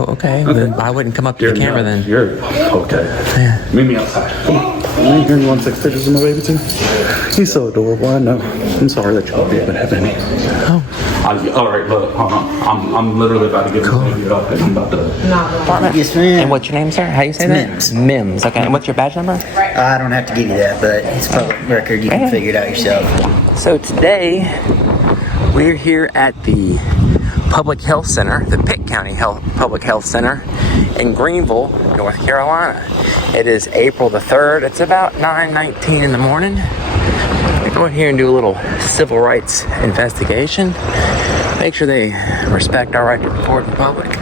Oh, okay. Then I wouldn't come up to the camera then. You're okay. Yeah. Meet me outside. Come on. Here, you want to take pictures of my baby too? He's so adorable. I know. I'm sorry that you won't be able to have any. Oh. All right, look, hold on. I'm literally about to give this baby up, and I'm about to. Yes, ma'am. And what's your name, sir? How you say that? Mims. Mims. Okay. And what's your badge number? I don't have to give you that, but it's public record. You can figure it out yourself. So today, we're here at the Public Health Center, the Pitt County Public Health Center in Greenville, North Carolina. It is April the 3rd. It's about 9:19 in the morning. We're going here and do a little civil rights investigation. Make sure they respect our right to record in public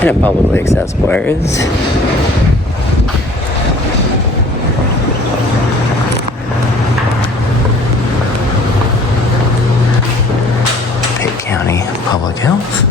and in publicly accessible areas. Pitt County Public Health.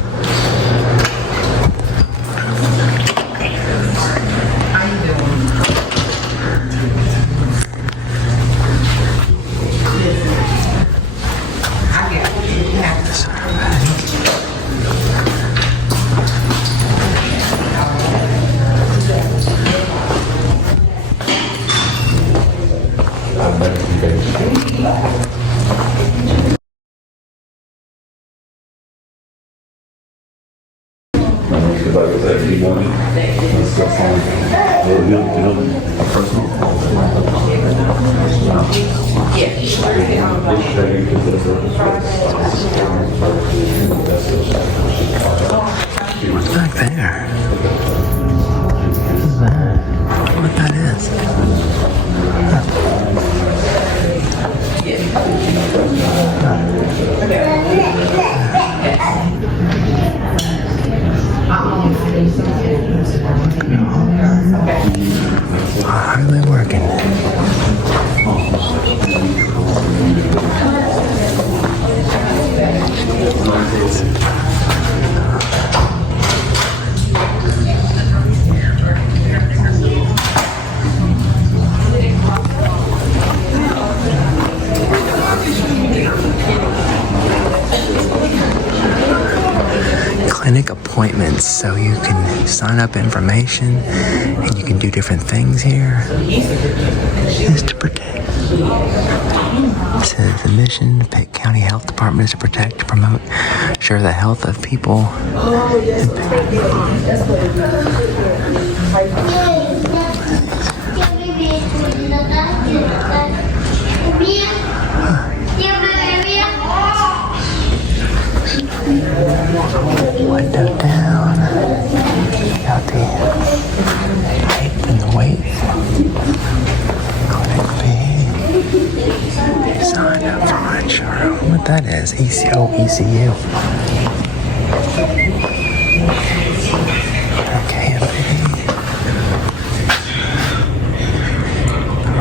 What's back there? What is that? What that is? How are they working? Clinic appointments, so you can sign up information and you can do different things here. Is to protect. It says the mission of Pitt County Health Department is to protect, to promote, ensure the health of people. Window down. Got the height and the weight. Clinic B. Signed up for my room. What that is? ECU. Okay,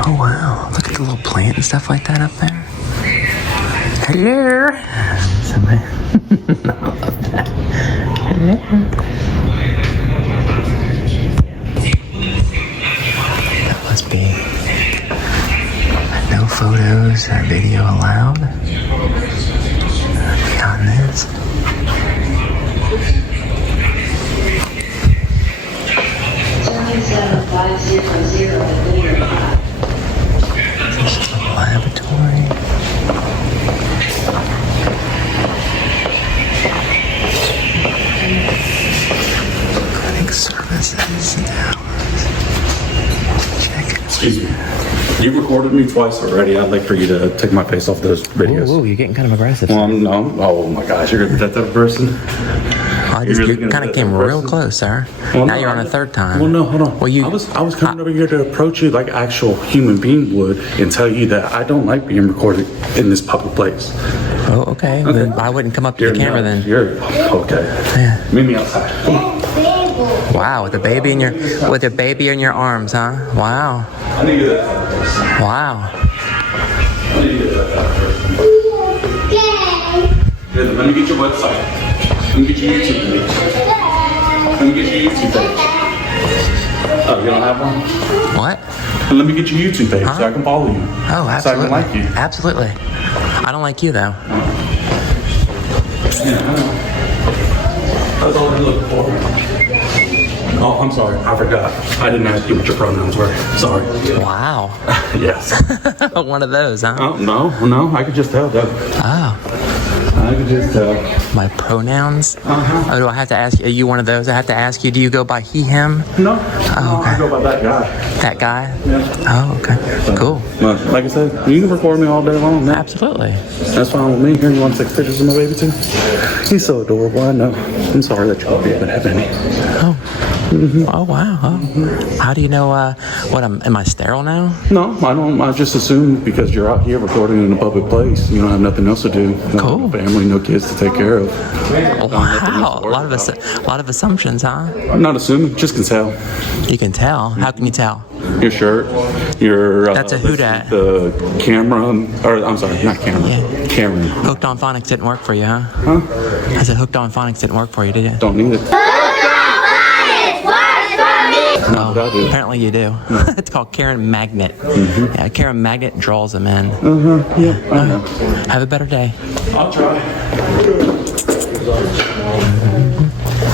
oh wow. Look at the little plant and stuff like that up there. Hello. Somebody. Hello. That must be no photos or video allowed. Beyond this. This is the laboratory. Services and hours. Check it. Excuse me. You recorded me twice already. I'd like for you to take my face off those videos. Ooh, you're getting kind of aggressive. No. Oh my gosh, you're gonna protect that person. You kind of came real close, sir. Well, now no, you're on a third time. Well, no, hold on. Well, I was coming over here to approach you like an actual human being would and tell you that I don't like being recorded in this public place. Oh, okay. Then I wouldn't come up to the camera then. You're okay. Yeah. Meet me outside. Come on. Wow, with a baby in your arms, huh? Wow. I need to get that. Wow. I need to get that first. Here, let me get your website. Let me get your YouTube page. Let me get your YouTube page. Oh, you don't have one? What? Let me get your YouTube page so I can follow you. Oh, absolutely. So I can like you. Absolutely. I don't like you though. Yeah, I know. That's all I'm looking for. Oh, I'm sorry. I forgot. I didn't ask you what your pronouns were. Sorry. Wow. Yes. One of those, huh? Oh, no. I could just tell, though. Oh, I could just tell. my pronouns? Uh-huh. Oh, do I have to ask you? Are you one of those? I have to ask you, do you go by he, him? No. Oh, okay. I go by that guy. That guy? Yeah. Oh, okay. Cool. Like I said, you can record me all day long, man. Absolutely. That's fine with me. Here, you want to take pictures of my baby, too? He's so adorable, I know. I'm sorry that you won't be able to have any. Oh. Oh, wow. Oh. How do you know, am I sterile now? No, I don't. I just assumed because you're out here recording in a public place, you don't have nothing else to do. Cool. No family, no kids to take care of. Wow. A lot of assumptions, huh? I'm not assuming, just can tell. You can tell. How can you tell? Your shirt, your... That's a who dat. The camera, or I'm sorry, not camera. Yeah. Camera. Hooked on phonics didn't work for you, huh? Huh? I said hooked on phonics didn't work for you, did it? Don't need it. Oh, apparently you do. No. It's called Karen Magnet. Mm-hmm. Yeah, Karen Magnet draws them in. Yeah, I know. Have a better day. I'll try.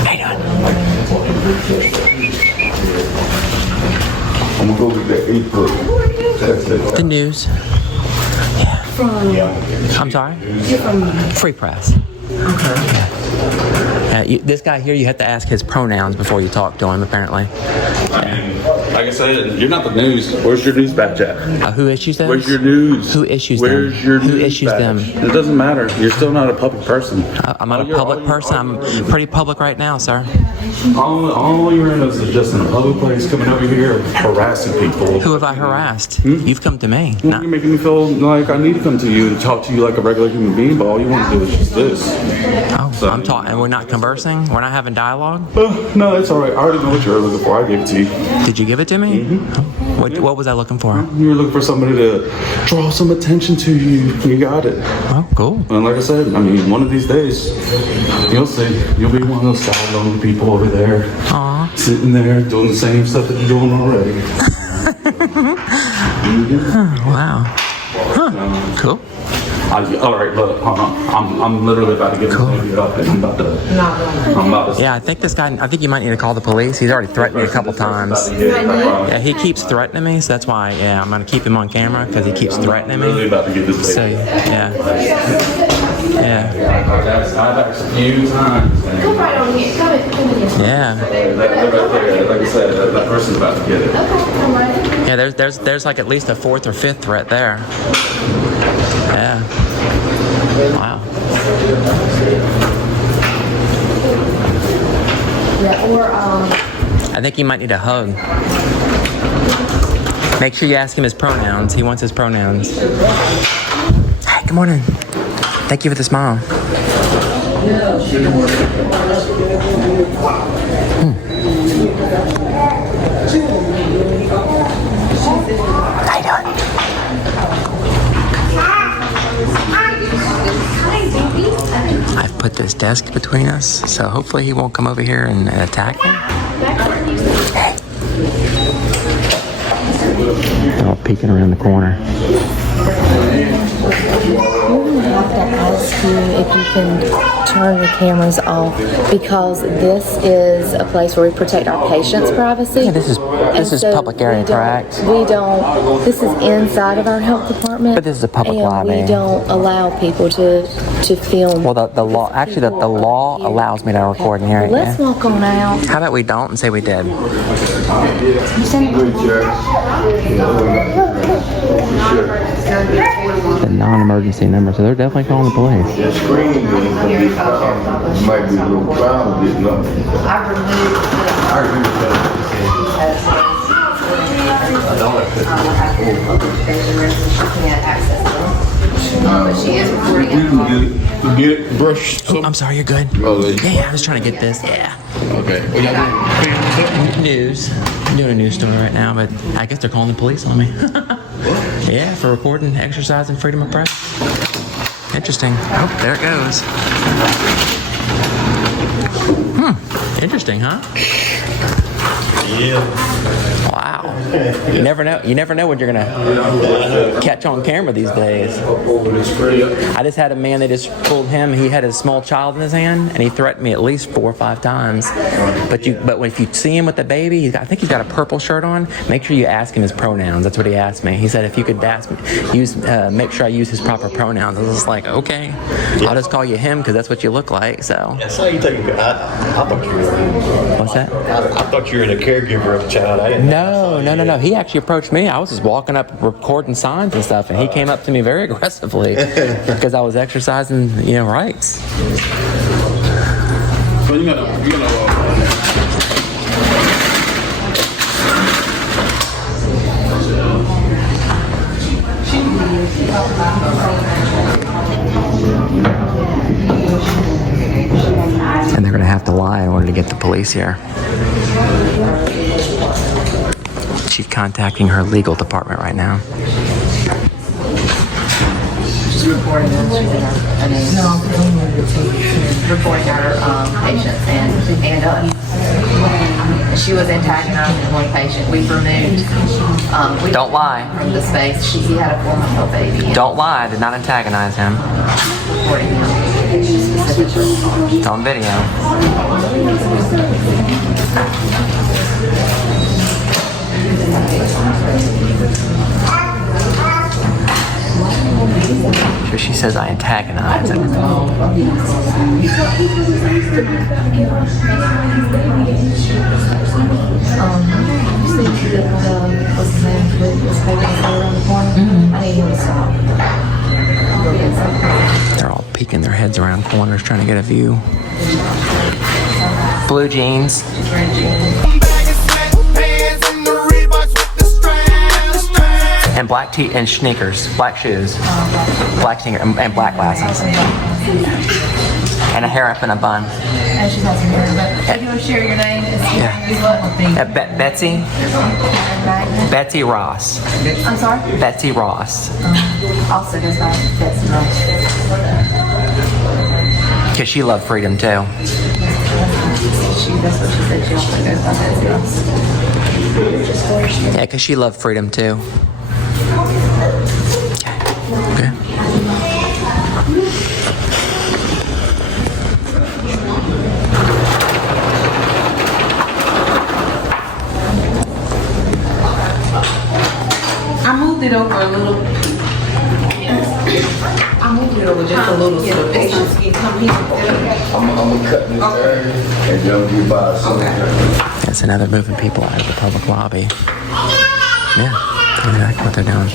How you doing? I'm gonna go get that 8 foot. That's it. The news. Yeah. From? I'm sorry? You're from? Free press. Okay. This guy here, you have to ask his pronouns before you talk to him, apparently. Like I said, you're not the news. Where's your news badge at? Who issues those? Where's your news? Who issues Where's them? your Who news issues badge? them? It doesn't matter. You're still not a public person. I'm not a public person. I'm pretty public right now, sir. All you're in is just in a public place coming over here harassing people. Who have I harassed? You've come to me. You're making me feel like I need to come to you to talk to you like a regular human being, but all you want to do is just this. Oh, So- I'm talking, and we're not conversing? We're not having dialogue? No, it's all right. I already know what you were looking for. I gave it to you. Did you give it to me? What was I looking for? You were looking for somebody to draw some attention to you. You got it. Oh, cool. And like I said, I mean, one of these days, you'll see. You'll be one of those sad, lonely people over there. Aw. Sitting there doing the same stuff that you're doing already. Wow. Huh. Cool. All right, look, hold on. I'm literally about to get this baby up, and I'm about to. Yeah, I think you might need to call the police. He's already threatened me a couple times. Yeah, he keeps threatening me, so that's why, yeah, I'm going to keep him on camera because he keeps threatening I'm really me. about to get this So, baby. yeah. Yeah. I've asked a few times. Yeah. Like I said, that person's about to get it. Yeah, there's like at least a 4th or 5th threat there. Yeah. Wow. I think he might need a hug. Make sure you ask him his pronouns. He wants his pronouns. Hi, good morning. Thank you for the smile. How you doing? I've put this desk between us, so hopefully he won't come over here and attack me. Hey. They're all peeking around the corner. We have to ask you if you can turn the cameras off because this is a place where we protect our patients' privacy. Yeah, this is public area, correct? This is inside of our health department. But this is a public and lobby. we don't allow people to film. Well, the law, actually the law allows me to record in here. Let's walk on out. How about we don't and say we did? The non-emergency number, so they're definitely calling the police. That screen might be a little crowd getting up. I agree with that. We can get it, brush Oh, I'm sorry, you're good. Yeah, I was trying to get this. Yeah. Okay. What y'all doing? News. I'm doing a news story right now, but I guess they're calling the police on me. Yeah, for recording, exercising freedom of press. Interesting. Oh, there it goes. Interesting, huh? Yeah. Wow. You never know. You never know what you're gonna catch on camera these days. I just had a man that just pulled him. He had a small child in his hand, and he threatened me at least 4 or 5 times. But if you see him with the baby, I think he's got a purple shirt on. Make sure you ask him his pronouns. That's what he asked me. He said if you could make sure I use his proper pronouns. I was just like, okay, I'll just call you him because that's what you look like. So. That's how you take it. I thought you were. What's that? I thought you were the caregiver of a child. No. He actually approached me. I was just walking up recording signs and stuff, and he came up to me very aggressively because I was exercising, rights. So you gotta. And they're going to have to lie in order to get the police here. She's contacting her legal department right now. Just recording recording our patients and she was antagonizing one patient. We've removed. Don't lie. From the space. He had a 4-month-old baby. Don't lie. I did not antagonize him. Recording him. It's on video. So she says I antagonize him. They're all peeking their heads around corners trying to get a view. Blue jeans. And black tee and sneakers, black shoes, black sneakers, and black glasses, and a hair up in a bun. And she's not here, but if you want to share your name, Betsy Ross. I'm sorry? Betsy Ross. Also goes by Betsy Ross. Because she loved freedom too. That's what she said. She also goes by Betsy Ross. Yeah, because she loved freedom too. Okay. I moved it over a little. I moved it over just a little so the patients can come here. I'm gonna cut this area and then get by some. That's another moving people out of the public lobby. Yeah, that's exactly what they're doing.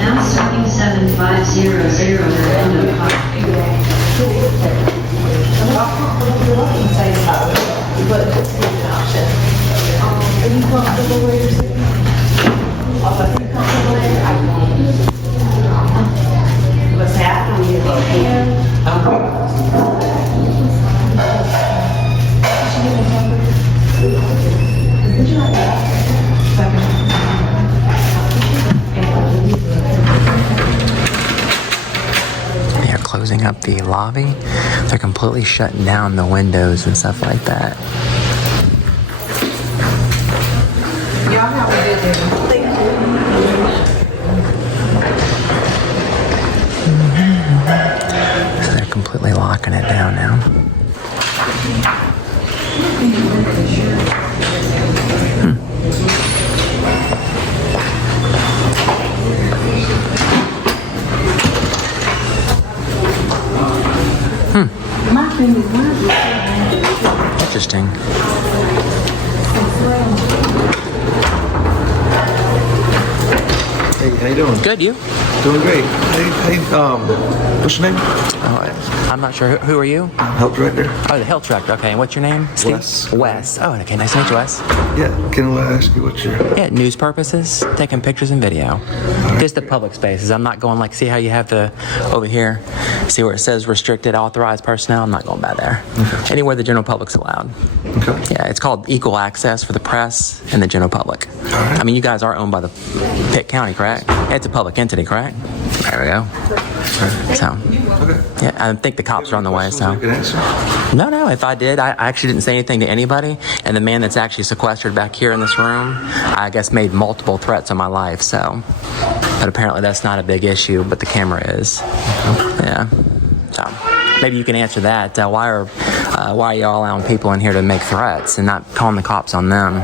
Now starting 7500 Boondock Honey. They're closing up the lobby. They're completely shutting down the windows and stuff like that. Y'all have a good day. So they're completely locking it down now. Interesting. Hey, how you doing? Good, you? Doing great. Hey, what's your name? Oh, I'm not sure. Who are you? Health director. Oh, the health director. Okay, and what's your name? Steve? Wes. Wes. Oh, okay. Nice to meet you, Wes. Yeah. Can I ask you what's your? Yeah, news purposes, taking pictures and video. Just the public spaces. I'm not going like, see how you have the, over here, see where it says restricted authorized personnel? I'm not going by there. Okay. Anywhere the general public's allowed. Okay. Yeah, it's called equal access for the press and the general public. All right. I mean, you guys are owned by the Pitt County, correct? It's a public entity, correct? There we go. So, yeah, I think the cops are on the way, so. Good answer. No, if I did, I actually didn't say anything to anybody. And the man that's actually sequestered back here in this room, I guess made multiple threats on my life, so. But apparently that's not a big issue, but the camera is. Yeah. So, maybe you can answer that. Why are y'all allowing people in here to make threats and not calling the cops on them?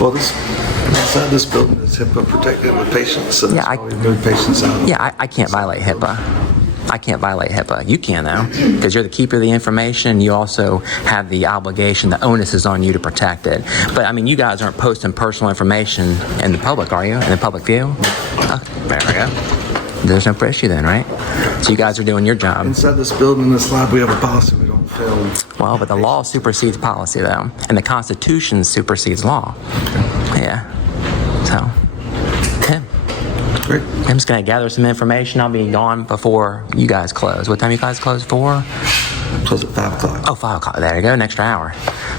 Well, inside this building is HIPAA protected with patients, so that's why we move patients out. Yeah, I can't violate HIPAA. I can't violate HIPAA. You can, though, because you're the keeper of the information. You also have the obligation, the onus is on you to protect it. But, I mean, you guys aren't posting personal information in the public, are you? In the public view? Okay, there we go. There's no issue then, right? So you guys are doing your job. Inside this building, in this lab, we have a policy. We don't film. Well, but the law supersedes policy, though. And the Constitution supersedes law. Yeah. So, yeah. Great. I'm just going to gather some information. I'll be gone before you guys close. What time you guys close for? Close at 5 o'clock. Oh, 5 o'clock. There you go. An extra hour.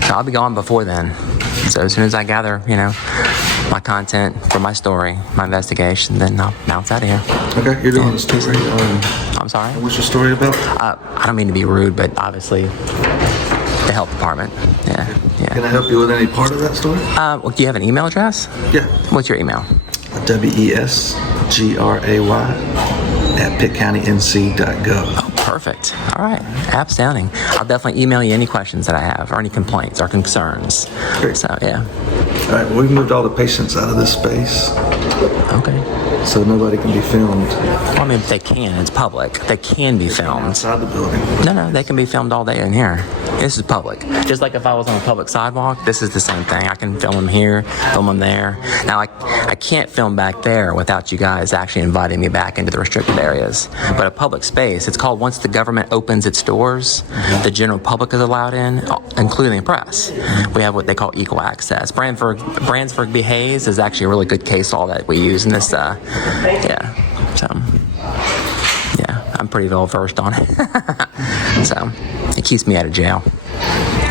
So I'll be gone before then. So as soon as I gather, my content for my story, my investigation, then I'll bounce out of here. Okay, you're doing a story. I'm sorry? What's your story about? I don't mean to be rude, but obviously the health department. Yeah. Can I help you with any part of that story? Well, do you have an email address? Yeah. What's your email? WesGray@pittcountync.gov. Oh, perfect. All right. Outstanding. I'll definitely email you any questions that I have or any complaints or concerns. Great. So, yeah. All right, well, we've moved all the patients out of this space, Okay. so nobody can be filmed Well, I mean, if they can, it's public. They can be filmed. outside the building. No, they can be filmed all day in here. This is public. Just like if I was on a public sidewalk, this is the same thing. I can film them here, film them there. Now, I can't film back there without you guys actually inviting me back into the restricted areas. But a public space, it's called once the government opens its doors, the general public is allowed in, including the press. We have what they call equal access. Brandsburg v. Hayes is actually a really good case law that we use in this, So, yeah, I'm pretty well versed on it. So, it keeps me out of jail.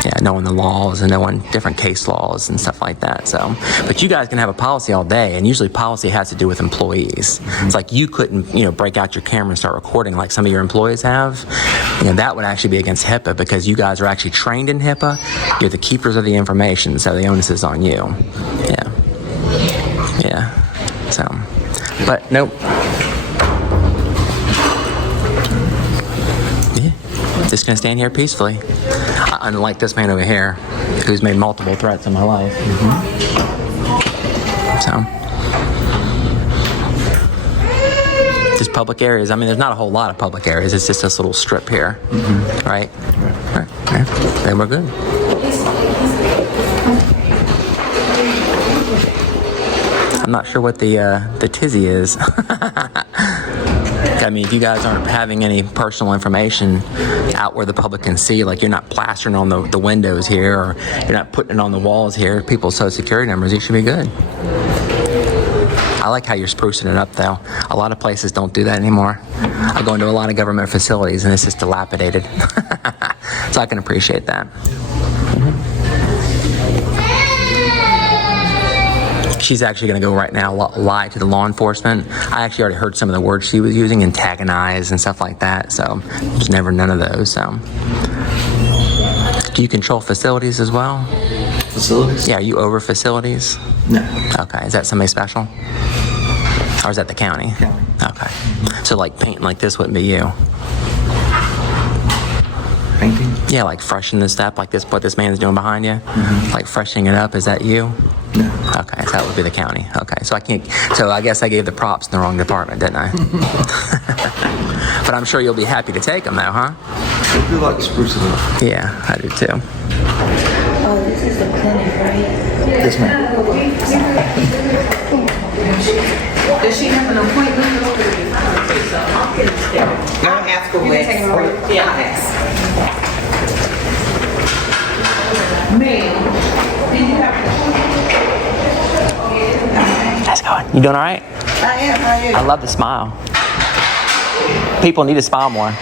Yeah, knowing the laws and knowing different case laws and stuff like that. So, but you guys can have a policy all day, and usually policy has to do with employees. It's like you couldn't, break out your camera and start recording like some of your employees have. That would actually be against HIPAA because you guys are actually trained in HIPAA. You're the keepers of the information, so the onus is on you. Yeah. So, but nope. Just gonna stand here peacefully. Unlike this man over here, who's made multiple threats in my life. So, just public areas. I mean, there's not a whole lot of public areas. It's just this little strip here, right? Then we're good. I'm not sure what the tizzy is. I mean, if you guys aren't having any personal information out where the public can see, like you're not plastering on the windows here, or you're not putting it on the walls here, people's social security numbers, you should be good. I like how you're sprucing it up, though. A lot of places don't do that anymore. I go into a lot of government facilities, and it's just dilapidated. So I can appreciate that. She's actually going to go right now lie to the law enforcement. I actually already heard some of the words she was using, antagonize and stuff like that. So there's never none of those. So do you control facilities as well? Facilities? Yeah, are you over facilities? No. Okay, is that somebody special? Or is that the county? County. Okay. So like painting like this wouldn't be you? Painting? Yeah, like freshening the step like this, what this man's doing behind you? Like freshening it up, is that you? No. Okay, so that would be the county. Okay, so I guess I gave the props in the wrong department, didn't I? But I'm sure you'll be happy to take them though, huh? I do like sprucing up. Yeah, I do too. Oh, this is the clinic, right? Yes, ma'am. Does she have an appointment? I'll ask her Wes. Yeah, I'll ask. Ma'am, did you have How's it going? You doing all right? I am, how are you? I love the smile. People need to smile more.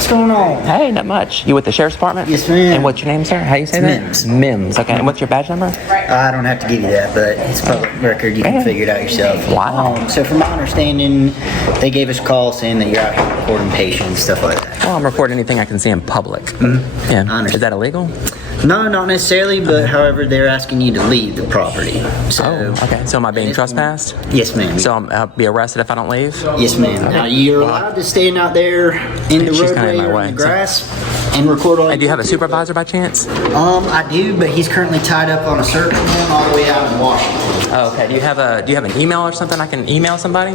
What's going on? Hey, not much. You with the sheriff's department? Yes, ma'am. And what's your name, sir? How do you say that? Mims. Mims. Okay. And what's your badge number? I don't have to give you that, but it's public record. You can figure it out yourself. Wow. So from my understanding, they gave us a call saying that you're out here recording patients, stuff like that. Well, I'm recording anything I can see in public. Mm-hmm. Yeah. I understand. Is that illegal? No, not necessarily, but however, they're asking you to leave the property. So, okay. So am I being trespassed? Yes, ma'am. So I'll be arrested if I don't leave? Yes, ma'am. Now, you're allowed to stand out there in the She's kinda roadway in my or way, in the grass and record all. And do you have a supervisor by chance? I do, but he's currently tied up on a search warrant all the way out in Washington. Oh, okay. Do you have an email or something I can email somebody?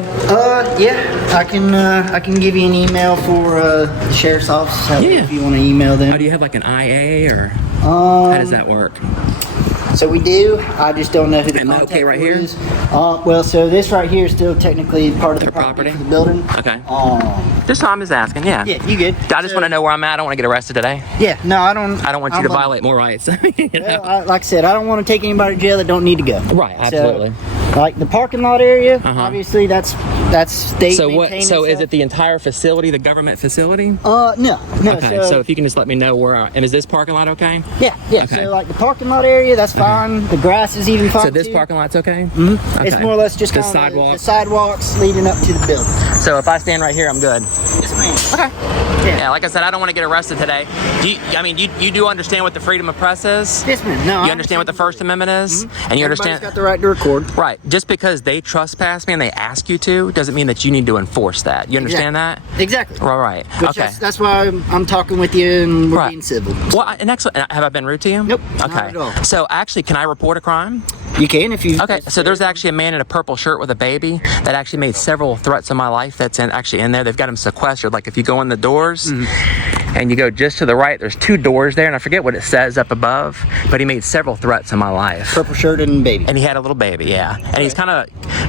Yeah, I can give you an email for the sheriff's office. If you want to email them. Oh, do you have like an IA or how does that work? So we do. I just don't know who the Am I contact okay right here? is. Well, so this right here is still technically part of the property for the building. Okay. Just so I'm just asking, yeah. Yeah, you good. I just want to know where I'm at. I don't want to get arrested today. Yeah, no, I don't. I don't want you to violate more rights. You know? Well, like I said, I don't want to take anybody to jail that don't need to go. Right, absolutely. So, like the parking lot area, obviously that's state So maintained what? So and is stuff. it the entire facility, the government facility? No. Okay. So if you can just let me know where. And is this parking lot okay? Yeah. Okay. So like the parking lot area, that's fine. The grass is even fine. So this too. parking lot's okay? Mm-hmm. Okay. It's more or less just the kind of sidewalk. the sidewalks leading up to the building. So if I stand right here, I'm good. Yes, ma'am. Okay. Yeah, like I said, I don't want to get arrested today. You do understand what the freedom of press is? Yes, ma'am. No, You understand what the First Amendment is? And you Everybody's understand? got the right to record. Right. Just because they trespass me and they ask you to, doesn't mean that you need to enforce that. You understand that? Exactly. Right. Which Okay. That's why I'm talking with you and we're Right. being civil. Well, and excellent. Have I been rude to you? Nope, Okay. not at all. So actually, can I report a crime? You can if you. Okay. So there's actually a man in a purple shirt with a baby that actually made several threats on my life. That's actually in there. They've got him sequestered. Like if you go in the doors. And you go just to the right, there's 2 doors there, and I forget what it says up above, but he made several threats on my life. Purple shirt and baby. And he had a little baby, yeah. And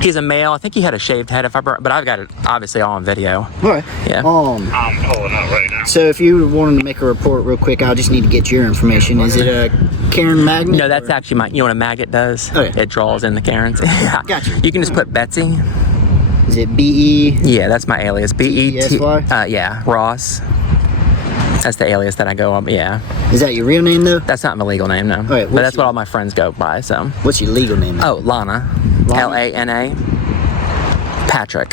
he's a male. I think he had a shaved head, but I've got it obviously all on video. All right. Yeah. I'm pulling up right now. So if you wanted to make a report real quick, I'll just need to get your information. Is it a Karen magnet? No, that's actually you know what a maggot does? Okay. It draws in the Karens. Gotcha. You can just put Betsy. Is it BE? Yeah, that's my alias. BETSY? Yeah, Ross. That's the alias that I go on. Yeah. Is that your real name though? That's not my legal name, no. Right, But that's what all my friends go by, so. What's your legal name? Oh, Lana. Lana. Patrick.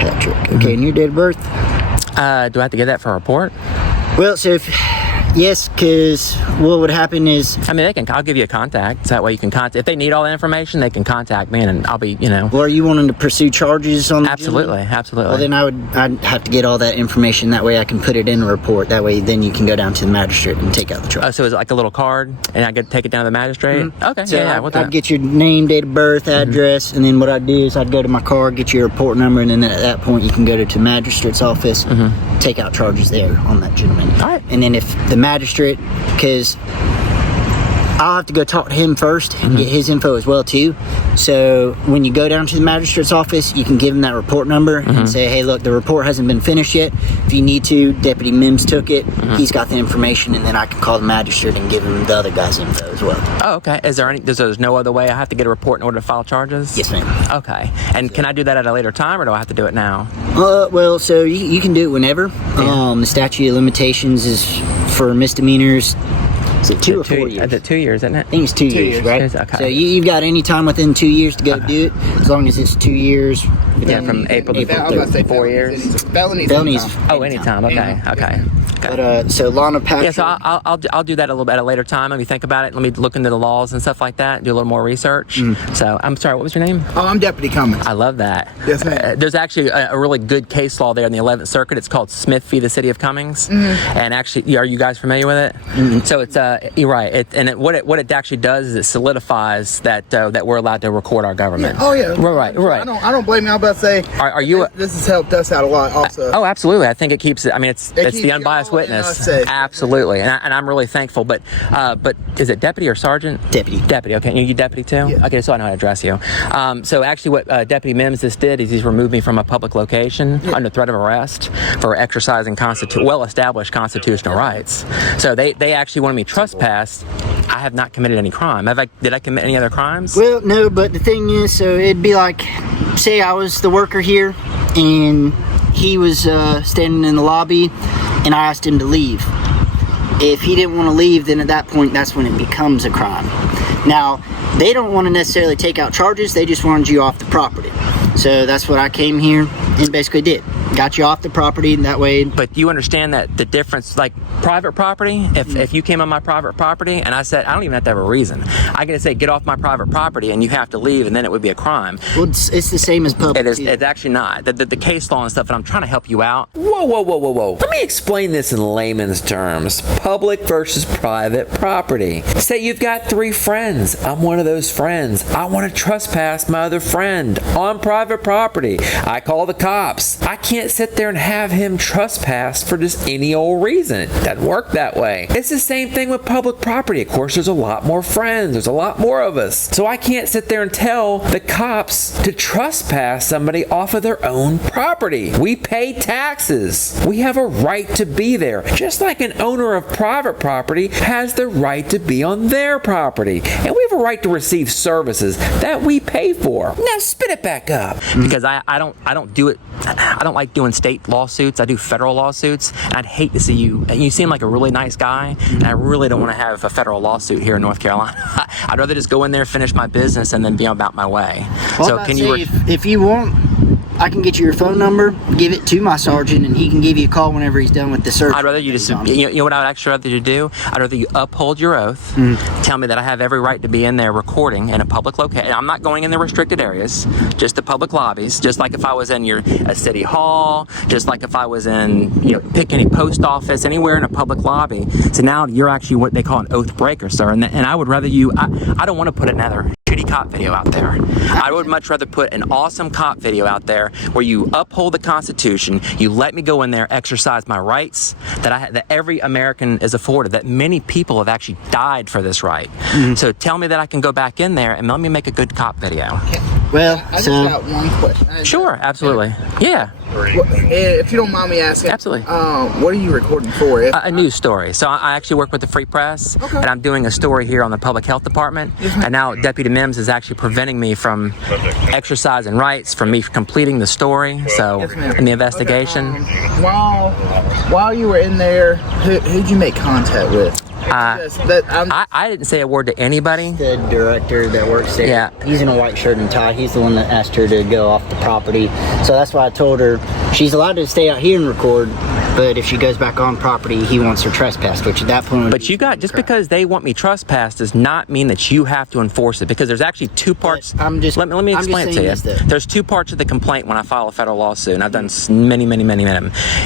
Patrick. Okay, and your date of birth? Do I have to get that for a report? Well, so yes, because what would happen is... I mean, I'll give you a contact. So that way you can contact. If they need all that information, they can contact me and I'll be, Well, are you wanting to pursue charges on the Absolutely, gentleman? absolutely. Well, then I'd have to get all that information. That way I can put it in a report. That way then you can go down to the magistrate and take out the charge. Oh, so is it like a little card and I get to take it down to the magistrate? Okay, So yeah, we'll do I'd that. get your name, date of birth, address, and then what I'd do is I'd go to my car, get your report number, and then at that point you can go to magistrate's office, take out charges there on that gentleman. All right. And then if the magistrate, because I'll have to go talk to him first and get his info as well too. So when you go down to the magistrate's office, you can give him that report number and say, hey, look, the report hasn't been finished yet. If you need to, Deputy Mims took it. He's got the information, and then I can call the magistrate and give him the other guy's info as well. Oh, okay. There's no other way I have to get a report in order to file charges? Yes, ma'am. Okay. And can I do that at a later time, or do I have to do it now? Well, so you can do it whenever. The statute of limitations is for misdemeanors. Is it 2 or 4 years? Is it 2 years, isn't it? I think it's 2 years, right? Okay. So you've got any time within 2 years to go do it, as long as it's 2 years. Yeah, from April to 4 years. Felonies. Oh, anytime. Okay. But so Lana Patrick. Yeah, so I'll do that a little bit at a later time. Let me think about it. Let me look into the laws and stuff like that. Do a little more research. So I'm sorry. What was your name? Oh, I'm Deputy Cummins. I love that. Yes, ma'am. There's actually a really good case law there in the 11th Circuit. It's called Smith v. the City of Cummings. And actually, are you guys familiar with it? So it's you're right. What it actually does is it solidifies that we're allowed to record our government. Yeah. Oh yeah. Right. I don't blame you. I'm about to say. Are you? This has helped us out a lot, also. Oh, absolutely. I think it keeps it. I mean, it's keeps the unbiased y'all and witness. us safe. Absolutely, and I'm really thankful. But is it deputy or sergeant? Deputy. Deputy. Okay, you deputy too. Yeah. Okay, so I know how to address you. So actually, what Deputy Mims just did is he's removed me from a public location under threat of arrest for exercising well-established constitutional rights. So they actually wanted me trespassed. I have not committed any crime. Did I commit any other crimes? Well, no, but the thing is, so it'd be like, say I was the worker here, and he was standing in the lobby, and I asked him to leave. If he didn't want to leave, then at that point, that's when it becomes a crime. Now, they don't want to necessarily take out charges, they just wanted you off the property. So that's what I came here and basically did. Got you off the property that way. But you understand that the difference, like private property, if you came on my private property and I said, I don't even have to have a reason. I can just say, get off my private property and you have to leave, and then it would be a crime. Well, it's the same as public. It is. It's actually not. The case law and stuff, and I'm trying to help you out. Whoa. Let me explain this in layman's terms. Public versus private property. Say you've got 3 friends. I'm one of those friends. I want to trespass my other friend on private property. I call the cops. I can't sit there and have him trespass for just any old reason. It doesn't work that way. It's the same thing with public property. Of course, there's a lot more friends. There's a lot more of us. So I can't sit there and tell the cops to trespass somebody off of their own property. We pay taxes. We have a right to be there. Just like an owner of private property has the right to be on their property. And we have a right to receive services that we pay for. Now spit it back up. Because I don't do it. I don't like doing state lawsuits. I do federal lawsuits. And I'd hate to see you. And you seem like a really nice guy. And I really don't want to have a federal lawsuit here in North Carolina. I'd rather just go in there, finish my business, and then be about my way. Well, So can you? If you want, I can get you your phone number, give it to my sergeant, and he can give you a call whenever he's done with the search. I'd rather you just, you know what I would actually rather you do? I'd rather you uphold your oath, tell me that I have every right to be in there recording in a public location. I'm not going in the restricted areas, just the public lobbies, just like if I was in a city hall, just like if I was in, pick any post office, anywhere in a public lobby. So now you're actually what they call an oath breaker, sir. And I would rather you, I don't want to put another shitty cop video out there. I would much rather put an awesome cop video out there where you uphold the Constitution, you let me go in there, exercise my rights that every American is afforded, that many people have actually died for this right. So tell me that I can go back in there and let me make a good cop video. Well, I just got one question. Sure, absolutely. Yeah. Well, if you don't mind me asking, Absolutely. What are you recording for? A news story. So I actually work with the Free Press, and I'm doing a story here on the Public Health Department. And now Deputy Mims is actually preventing me from exercising rights, from me completing the story. So in the investigation. Okay, while you were in there, who'd you make contact with? I didn't say a word to anybody. The director that works there, Yeah. he's in a white shirt and tie. He's the one that asked her to go off the property. So that's why I told her she's allowed to stay out here and record, but if she goes back on property, he wants her trespassed, which at that point... But just because they want me trespassed does not mean that you have to enforce it, because there's actually 2 parts. Let me explain it to you. There's 2 parts of the complaint when I file a federal lawsuit, and I've done many.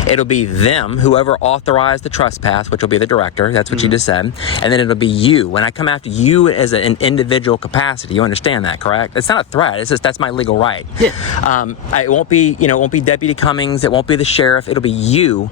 It'll be them, whoever authorized the trespass, which will be the director. That's what you just said. And then it'll be you. When I come after you as an individual capacity, you understand that, correct? It's not a threat. It's just that's my legal right. Yeah. It won't be, it won't be Deputy Cummings. It won't be the sheriff. It'll be you.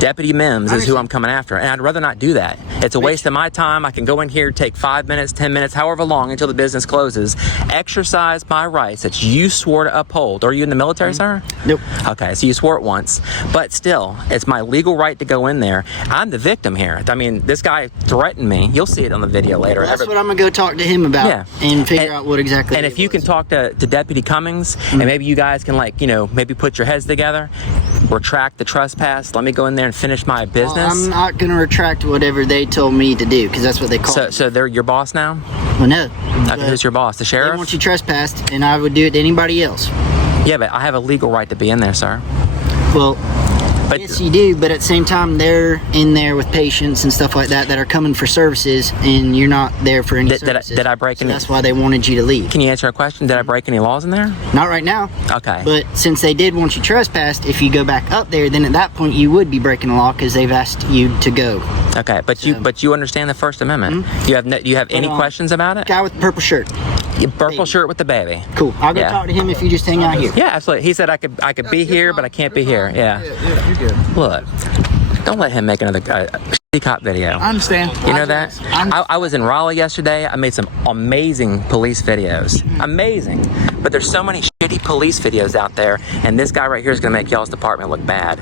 Deputy Mims is who I'm coming after, and I'd rather not do that. It's a waste of my time. I can go in here, take 5 minutes, 10 minutes, however long until the business closes, exercise my rights that you swore to uphold. Are you in the military, sir? Nope. Okay, so you swore it once, but still, it's my legal right to go in there. I'm the victim here. I mean, this guy threatened me. You'll see it on the video later. Well, that's what I'm gonna go talk to him about and figure out what exactly. And if you can talk to Deputy Cummings, and maybe you guys can maybe put your heads together, retract the trespass. Let me go in there and finish my business. Well, I'm not gonna retract whatever they told me to do, because that's what they call it. So they're your boss now? Well, no. Who's your boss? The sheriff? They want you trespassed, and I would do it to anybody else. Yeah, but I have a legal right to be in there, sir. Well, yes, you do, but at the same time, they're in there with patients and stuff like that are coming for services, and you're not there for any services. Did I break any? That's why they wanted you to leave. Can you answer a question? Did I break any laws in there? Not right now. Okay. But since they did want you trespassed, if you go back up there, then at that point you would be breaking the law because they've asked you to go. Okay, but you understand the First Amendment. You have any questions about it? Guy with the purple shirt. Purple shirt with the baby. Cool. I'll go talk to him if you just hang out here. Yeah, absolutely. He said I could be here, but I can't be here. Yeah. You're good. Look, don't let him make another shitty cop video. I understand. You know that? I was in Raleigh yesterday. I made some amazing police videos. Amazing. But there's so many shitty police videos out there, and this guy right here is going to make y'all's department look bad.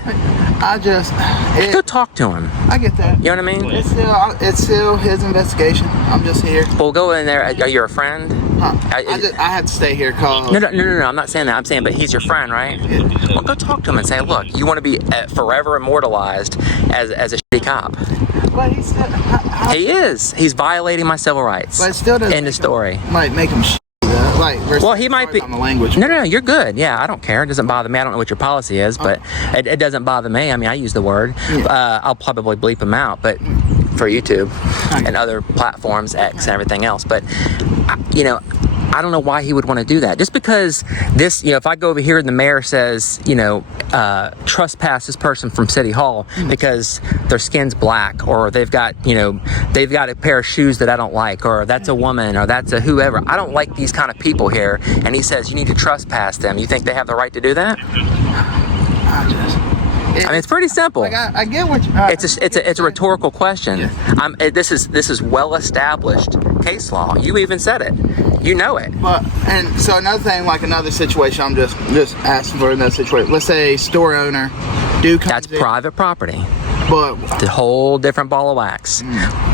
Go talk to him. I get that. You know what I mean? It's still his investigation. I'm just here. Well, go in there. Are you a friend? I have to stay here. Call. No. I'm not saying that. I'm saying, but he's your friend, right? Yeah. Well, go talk to him and say, look, you want to be forever immortalized as a shitty cop. But he's still. He is. He's violating my civil rights. But it still doesn't. End of story. Might make him. Well, he might be. On the language. No, you're good. Yeah, I don't care. It doesn't bother me. I don't know what your policy is, but it doesn't bother me. I mean, I use the word. Yeah. I'll probably bleep him out, but for YouTube and other platforms, X and everything else. But you know, I don't know why he would want to do that. Just because this, you know, if I go over here and the mayor says, you know, trespass this person from City Hall because their skin's black, or they've got, you know, they've got a pair of shoes that I don't like, or that's a woman, or that's a whoever. I don't like these kind of people here. And he says you need to trespass them. You think they have the right to do that? I mean, it's pretty simple. Like I get what you, it's a rhetorical question. Yeah. This is well established case law. You even said it. You know it. But and so another thing, like another situation, I'm just asking for another situation. Let's say store owner That's private property. But it's a whole different ball of wax.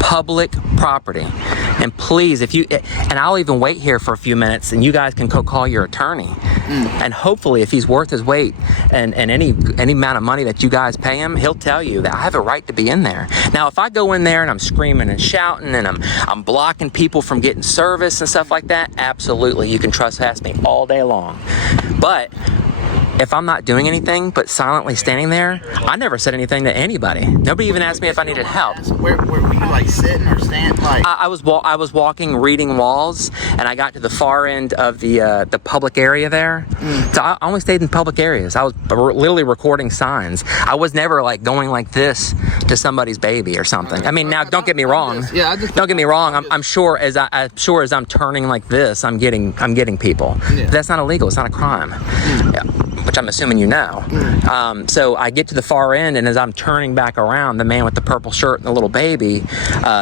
Public property. And please, if you, and I'll even wait here for a few minutes and you guys can call your attorney. And hopefully if he's worth his weight and any amount of money that you guys pay him, he'll tell you that I have a right to be in there. Now, if I go in there and I'm screaming and shouting and I'm blocking people from getting service and stuff like that, absolutely, you can trespass me all day long. But if I'm not doing anything but silently standing there, I never said anything to anybody. Nobody even asked me if I needed help. Where were you, like sitting or standing? Like I was walking, reading walls, and I got to the far end of the public area there. So I only stayed in public areas. I was literally recording signs. I was never like going like this to somebody's baby or something. I mean, now don't get me wrong. Don't get me wrong. I'm sure as I'm turning like this, I'm getting people. But that's not illegal. It's not a crime. Yeah. Which I'm assuming you know. So I get to the far end, and as I'm turning back around, the man with the purple shirt and the little baby,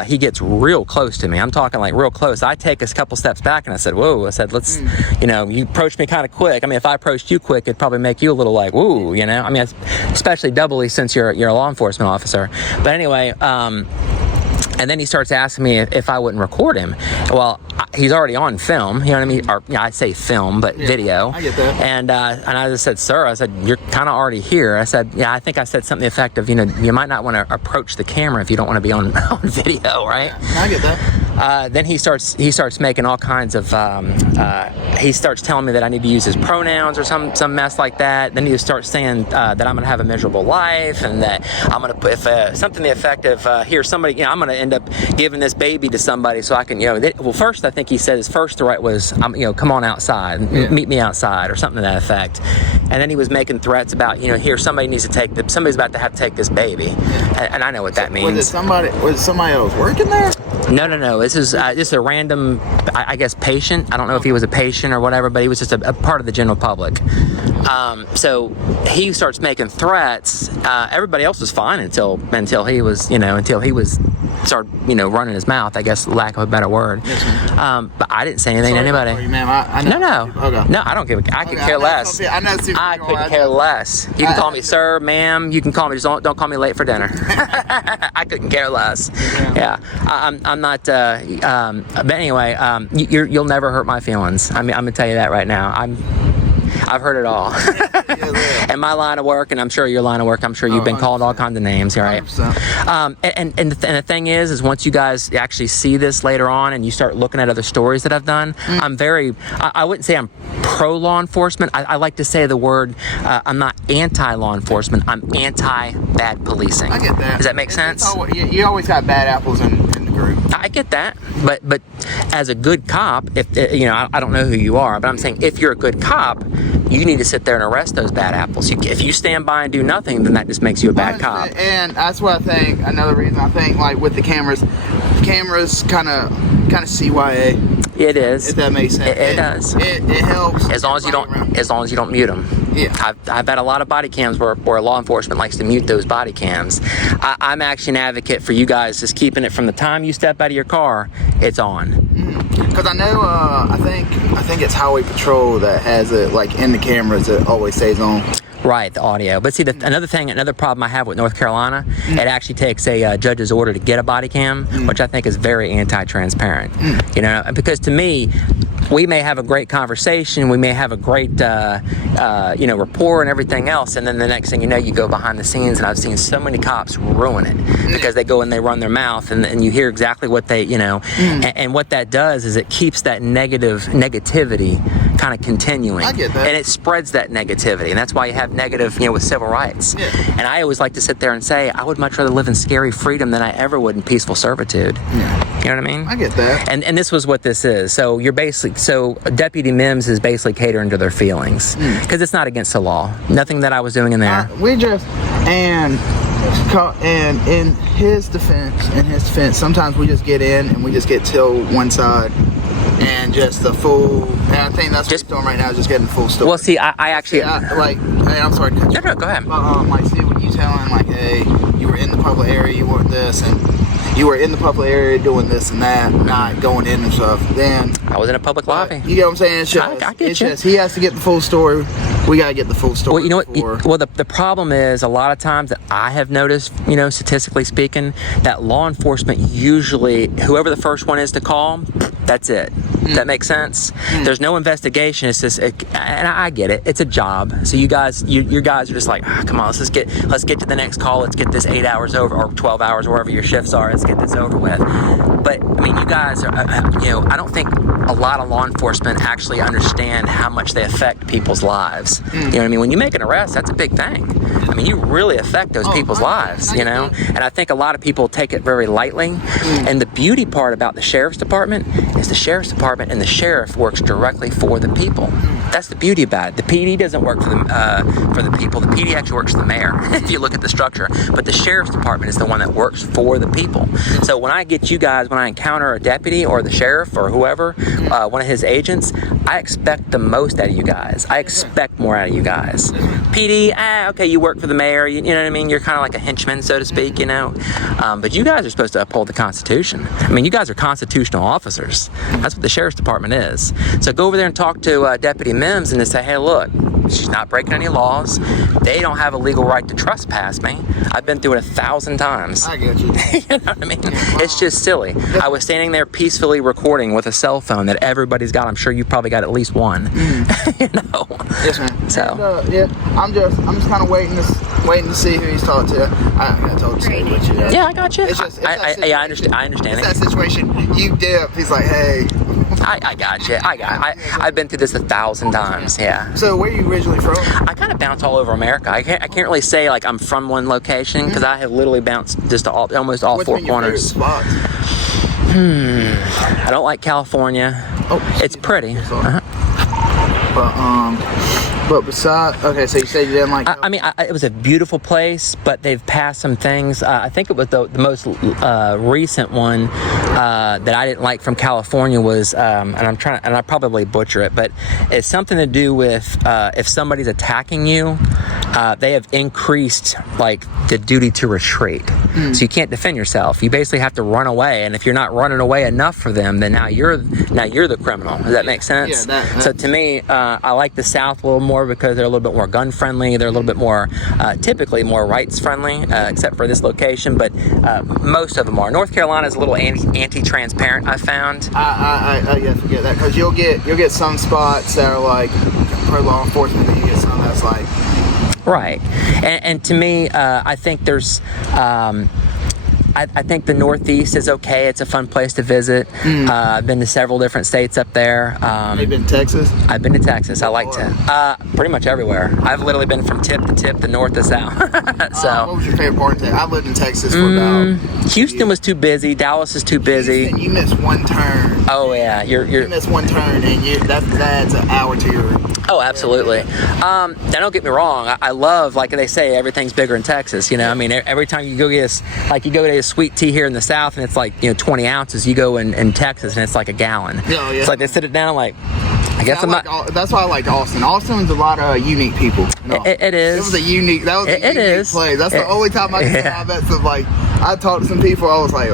he gets real close to me. I'm talking like real close. I take a couple steps back, and I said, whoa. I said, let's, you know, you approached me kind of quick. I mean, if I approached you quick, it'd probably make you a little like, woo, you know? I mean, especially doubly since you're a law enforcement officer. But anyway, and then he starts asking me if I wouldn't record him. Well, he's already on film, you know what I mean? Or, I say film, but video. I get that. And I just said, sir, I said, you're kind of already here. I said, yeah, I think I said something effective. You know, you might not want to approach the camera if you don't want to be on video, right? Yeah, I get that. Then he starts making all kinds of, he starts telling me that I need to use his pronouns or some mess like that. Then he starts saying that I'm going to have a miserable life, and that I'm going to, if something the effect of, here, somebody, you know, I'm going to end up giving this baby to somebody so I can, you know, well, first I think he said his first threat was, you know, come on outside, meet me outside, or something to that effect. And then he was making threats about, you know, here, somebody's about to have to take this baby. And I know what that means. Was somebody else working there? No. This is just a random, I guess, patient. I don't know if he was a patient or whatever, but he was just a part of the general public. So he starts making threats. Everybody else was fine until he was, you know, started, you know, running his mouth, I guess, lack of a better word. But I didn't say anything to anybody. Sorry, ma'am. No. Okay. No, I don't give a, I could care less. I could care less. You can call me sir, ma'am. You can call me, just don't call me late for dinner. I couldn't care less. Yeah. I'm not, but anyway, you'll never hurt my feelings. I mean, I'm gonna tell you that right now. I've heard it all. In my line of work, and I'm sure your line of work, I'm sure you've been called all kinds of names, right? And the thing is once you guys actually see this later on and you start looking at other stories that I've done, I wouldn't say I'm pro law enforcement. I like to say the word, I'm not anti-law enforcement, I'm anti-bad policing. I get that. Does that make sense? You always got bad apples in the group. I get that, but as a good cop, if you know, I don't know who you are, but I'm saying if you're a good cop, you need to sit there and arrest those bad apples. If you stand by and do nothing, then that just makes you a bad cop. And that's what I think. Another reason I think, like with the cameras kind of CYA. It is. If that makes sense. It does. It helps. As long as you don't mute them. Yeah. I've had a lot of body cams where law enforcement likes to mute those body cams. I'm actually an advocate for you guys just keeping it from the time you step out of your car, it's on. Because I know, I think it's Highway Patrol that has it like in the cameras. It always stays on. Right, the audio. But see, another problem I have with North Carolina, it actually takes a judge's order to get a body cam, which I think is very anti-transparent. You know, because to me, we may have a great conversation, we may have a great, rapport and everything else, and then the next thing you know, you go behind the scenes, and I've seen so many cops ruin it because they go and they run their mouth, and you hear exactly what they, and what that does is it keeps that negativity kind of continuing. I get that. And it spreads that negativity, and that's why you have negative, with civil rights. Yeah. And I always like to sit there and say, I would much rather live in scary freedom than I ever would in peaceful servitude. Yeah. You know what I mean? I get that. And this was what this is. So Deputy Mims is basically catering to their feelings because it's not against the law. Nothing that I was doing in there. And in his defense, sometimes we just get in and we just get till one side. And just the full, and I think that's what he's doing right now, is just getting the full story. Well, see, I actually... hey, I'm sorry to cut you. No, go ahead. But, see, when you telling, hey, you were in the public area, you weren't this, and you were in the public area doing this and that, not going in and stuff, then... I was in a public lobby. You get what I'm saying? It's just, I get you. He has to get the full story. We got to get the full story. Well, you know what? Well, the problem is a lot of times that I have noticed, statistically speaking, that law enforcement usually, whoever the first one is to call, that's it. That makes sense. There's no investigation. It's just, and I get it. It's a job. So you guys are just like, come on, let's get to the next call. Let's get this 8 hours over, or 12 hours, wherever your shifts are. Let's get this over with. But I mean, you guys are, I don't think a lot of law enforcement actually understand how much they affect people's lives. You know what I mean? When you make an arrest, that's a big thing. I mean, you really affect those people's lives, And I think a lot of people take it very lightly. And the beauty part about the sheriff's department is the sheriff's department and the sheriff works directly for the people. That's the beauty about it. The PD doesn't work for the people. The PD actually works for the mayor, if you look at the structure. But the sheriff's department is the one that works for the people. So when I encounter a deputy or the sheriff or whoever, one of his agents, I expect the most out of you guys. I expect more out of you guys. PD, okay, you work for the mayor. You know what I mean? You're kind of like a henchman, so to speak, But you guys are supposed to uphold the Constitution. I mean, you guys are constitutional officers. That's what the sheriff's department is. So go over there and talk to Deputy Mims and just say, hey, look, she's not breaking any laws. They don't have a legal right to trespass me. I've been through it 1,000 times. I get you. You know what I mean? It's just silly. I was standing there peacefully recording with a cell phone that everybody's got. I'm sure you've probably got at least one. Yes, man. So and, I'm just kind of waiting to see who he's talking to. I got told to say what you know. Yeah, I got you. I understand. It's that situation. You dip. He's like, hey. I got you. I've been through this 1,000 times. Yeah. So where are you originally from? I kind of bounce all over America. I can't really say like I'm from one location because I have literally bounced just to almost all four corners. What's been your favorite spots? I don't like California. Oh, it's pretty. But besides, okay, so you said you didn't like... it was a beautiful place, but they've passed some things. I think it was the most recent one that I didn't like from California was, and I probably butcher it, but it's something to do with if somebody's attacking you, they have increased like the duty to retreat. So you can't defend yourself. You basically have to run away, and if you're not running away enough for them, then now you're the criminal. Does that make sense? Yeah, so to me, I like the South a little more because they're a little bit more gun friendly. They're a little bit more, typically more rights friendly, except for this location. But most of them are. North Carolina is a little anti-transparent. I found. I forget that because you'll get some spots that are like pro law enforcement, and you get some that's like. Right, and to me, I think there's. I think the Northeast is okay. It's a fun place to visit. I've been to several different states up there. Have you been to Texas? I've been to Texas. I like to. Pretty much everywhere. I've literally been from tip to tip, the north to south. So. What was your favorite part of Texas? I lived in Texas for about. Houston was too busy. Dallas is too busy. Houston, you missed one turn. Oh yeah, you missed one turn, and that adds an hour to your. Oh, absolutely. Now, don't get me wrong. I love, like they say, everything's bigger in Texas. I mean, every time you go get a sweet tea here in the South, and it's like 20 ounces. You go in Texas, and it's like a gallon. Yeah. It's like they sit it down like. I guess that's why I liked Austin. Austin's a lot of unique people. It is. It was a unique. That was a unique place. That's the only time I can say I met some I talked to some people. I was like,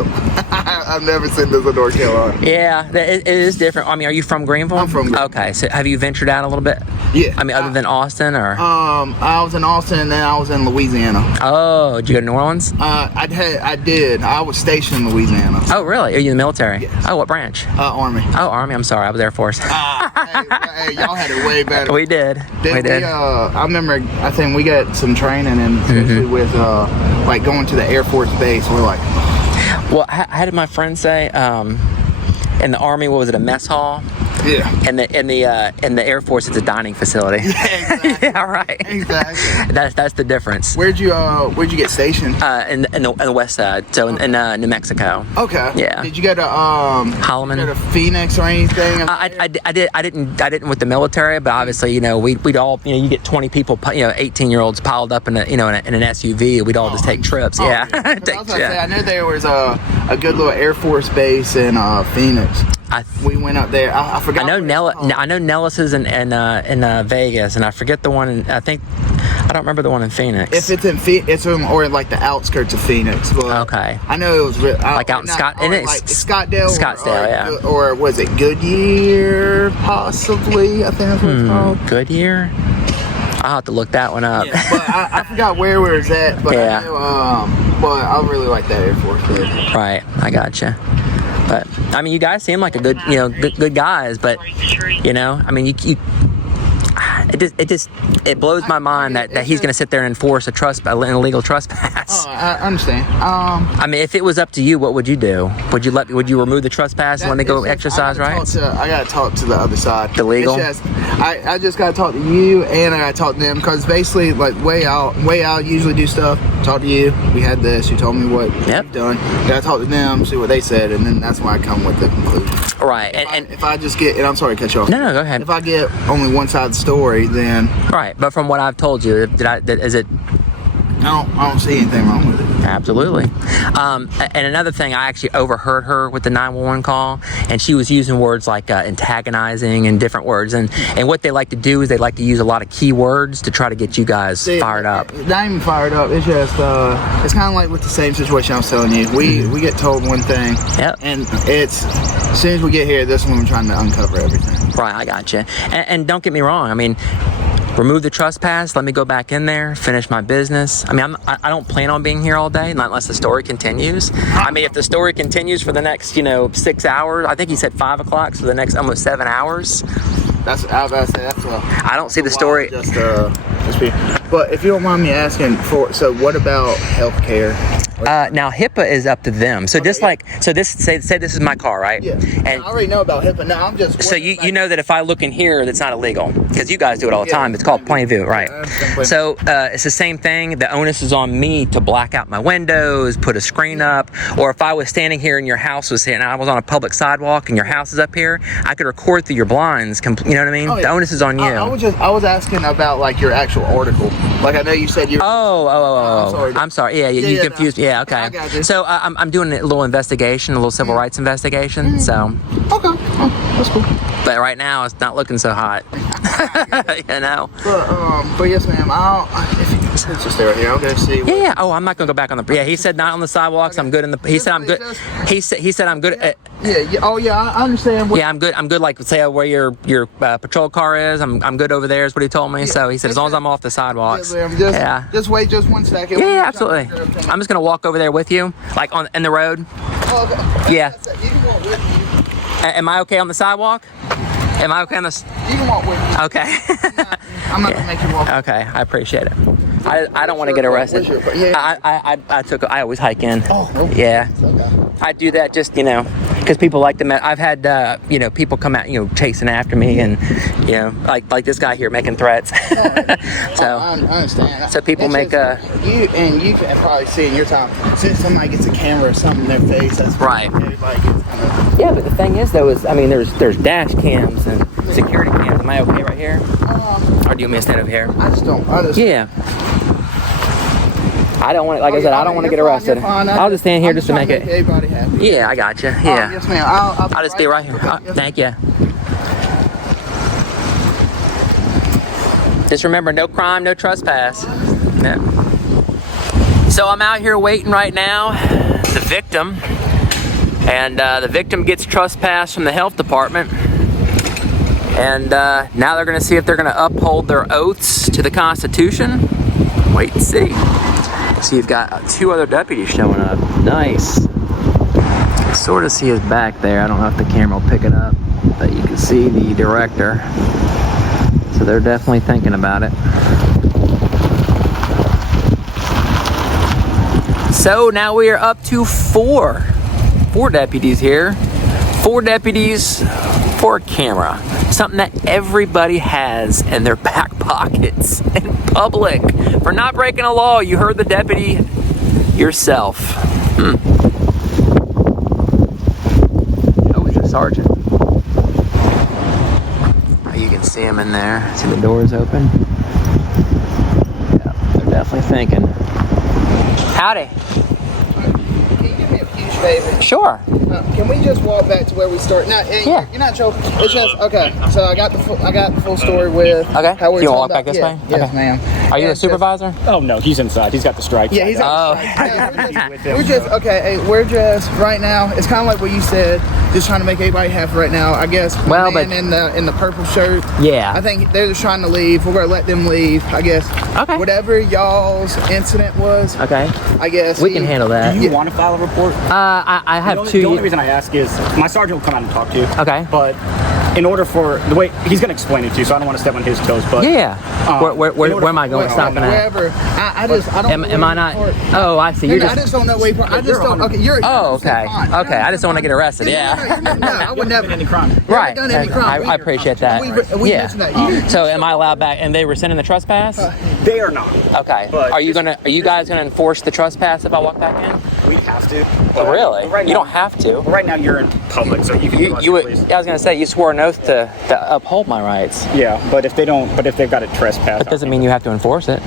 I've never seen this in North Carolina. Yeah, it is different. I mean, are you from Greenville? I'm from Greenville. Okay, so have you ventured out a little bit? Yeah. I mean, other than Austin, or? I was in Austin, and then I was in Louisiana. Oh, did you go to New Orleans? I did. I was stationed in Louisiana. Oh, really? Are you in the military? Yes. Oh, what branch? Army. Oh, Army. I'm sorry. I was Air Force. Hey, y'all had it way better. We did. We did. I remember, I think we got some training, and especially with like going to the Air Force base. We're like, well, how did my friend say? In the Army, what was it? A mess hall. yeah. In the Air Force, it's a dining facility. Yeah, exactly. Yeah, right. Exactly. That's the difference. Where'd you get stationed? In the west side, so in New Mexico. Okay. Yeah. Did you go to Holloman? Did you go to Phoenix or anything? I didn't with the military, but obviously, you know, we'd all, you know, you get 20 people, you know, 18-year-olds piled up in an SUV. We'd all just take trips. Yeah. I was gonna say, I know there was a good little Air Force base in Phoenix. We went up there. I forgot. I know Nellis is in Vegas, and I forget the one. I don't remember the one in Phoenix. If it's in Phoenix, or like the outskirts of Phoenix. But okay. I know it was like out in Scottsdale. Scottsdale, yeah. Or was it Goodyear? Possibly. I think that's what it's called. Goodyear. I'll have to look that one up. Yeah, but I forgot where we was at. But yeah. I know, but I really like that Air Force base. Right. I gotcha. But I mean, you guys seem like a good, you know, good guys. But you know, I mean, it blows my mind that he's going to sit there and enforce an illegal trespass. Oh, I understand. I mean, if it was up to you, what would you do? Would you remove the trespass and let me go exercise rights? I got to talk to the other side. The legal? I just got to talk to you, and I got to talk to them, because basically, like, way out usually do stuff. Talk to you. We had this. You told me what you've done. Got to talk to them, see what they said, and then that's when I come with the conclusion. Right. If I just get, and I'm sorry to cut you off. No, go ahead. If I get only one side of the story, then right. But from what I've told you, is it? I don't see anything wrong with it. Absolutely. And another thing, I actually overheard her with the 911 call, and she was using words like antagonizing and different words. And what they like to do is they like to use a lot of keywords to try to get you guys fired up. Not even fired up. It's just it's kind of like with the same situation I was telling you. We get told one thing, and it's as soon as we get here, this is when we're trying to uncover everything. Right, I gotcha. And don't get me wrong. I mean, remove the trespass, let me go back in there, finish my business. I mean, I don't plan on being here all day, not unless the story continues. I mean, if the story continues for the next, 6 hours, I think he said 5 o'clock, so the next almost 7 hours. I don't see the story. But if you don't mind me asking, so what about healthcare? Now HIPAA is up to them. So say this is my car, right? Yeah. And I already know about HIPAA. Now I'm just. So you know that if I look in here, that's not illegal, because you guys do it all the time. It's called plain view, right? So it's the same thing. The onus is on me to black out my windows, put a screen up, or if I was standing here and your house was here and I was on a public sidewalk and your house is up here, I could record through your blinds. You know what I mean? Oh, yeah. The onus is on you. I was asking about like your actual article. Like I know you said you. I'm sorry. Yeah, you confused. Yeah, okay. I got you. So I'm doing a little investigation, a little civil rights investigation. So. Okay. Oh, that's cool. But right now it's not looking so hot. You know. But yes, ma'am. It's just there here. I'll go see. Yeah. Oh, I'm not gonna go back on the. Yeah, he said not on the sidewalks. Okay. I'm good in the. He said I'm good. He said I'm good. Yeah. Oh yeah. I understand. Yeah, I'm good. I'm good. Like say where your patrol car is. I'm good over there. Is what he told me. Yeah. So he said as long as I'm off the sidewalks. Just wait just 1 second. Yeah, absolutely. I'm just gonna walk over there with you, like in the road. Oh, okay. Yeah. You can walk with me. Am I okay on the sidewalk? Am I okay on the? You can walk with me. Okay. I'm not gonna make you walk. Okay, I appreciate it. I don't want to get arrested. I always hike in. Oh, okay. Yeah. Okay. I do that just, because people like to, I've had, people come out, chasing after me and, like this guy here making threats. So, I understand. So people make you can probably see in your time, since somebody gets a camera or something in their face, that's right. Everybody gets Yeah, but the thing is though, there's dash cams and security cams. Am I okay right here? Or do you want me to stand over here? I just don't. Yeah. I don't want to, like I said, I don't want to get arrested. I'll just stand here just to make it. Everybody happy. Yeah, I got you. Yeah. Yes, ma'am. I'll just stay right here. Thank you. Just remember, no crime, no trespass. Yeah. So I'm out here waiting right now, the victim, and the victim gets trespassed from the health department. And now they're going to see if they're going to uphold their oaths to the Constitution. Wait and see. So you've got 2 other deputies showing up. Nice. You can sort of see his back there. I don't know if the camera will pick it up, but you can see the director. So they're definitely thinking about it. So now we are up to 4 deputies here. 4 deputies for a camera. Something that everybody has in their back pockets in public. For not breaking a law, you heard the deputy yourself. Oh, it's a sergeant. You can see him in there. See the doors open? Yeah, they're definitely thinking. Howdy. Can you do me a huge favor? Sure. Can we just walk back to where we started? No, Yeah. You're not joking. It's just okay. So I got the full story with how we're You talking want to walk back about- this yeah, way? Yes, Okay. ma'am. Are you a And just- supervisor? Oh no, he's inside. He's got the stripes. Yeah, he's Oh. we're just okay. Hey, we're just right now. It's kind of like what you said. Just trying to make everybody happy right now. I guess. Well, man but in the purple shirt. Yeah. I think they're just trying to leave. We're gonna let them leave. I guess. Okay. Whatever y'all's incident was. Okay. I guess We can handle that. Do you want to file a report? I have The only 2. reason I ask is my sergeant will come out and talk to you. Okay. But in order for the way he's going to explain it to you, so I don't want to step on his toes. But Yeah. Where am I going? Stopping at? Wherever. I don't. Am I not? Oh, I see. You're I just. just don't know where you. I just don't. Okay, you're. Oh, okay. fine. Okay. I just don't want to get arrested. Yeah. No, I would never. any crime. Right. Done any crime. I appreciate that. We Yeah. mentioned that. So am I allowed back? And they rescinding the trespass? They are not. Okay. But Are you guys gonna enforce the trespass if I walk back in? We have to. Oh, really? But right You now- don't have to. Right now you're in public, so you can do us You a would, police. I was gonna say you swore an oath to uphold my rights. Yeah, but if they don't, but if they've got a trespass, That doesn't mean you have to enforce it.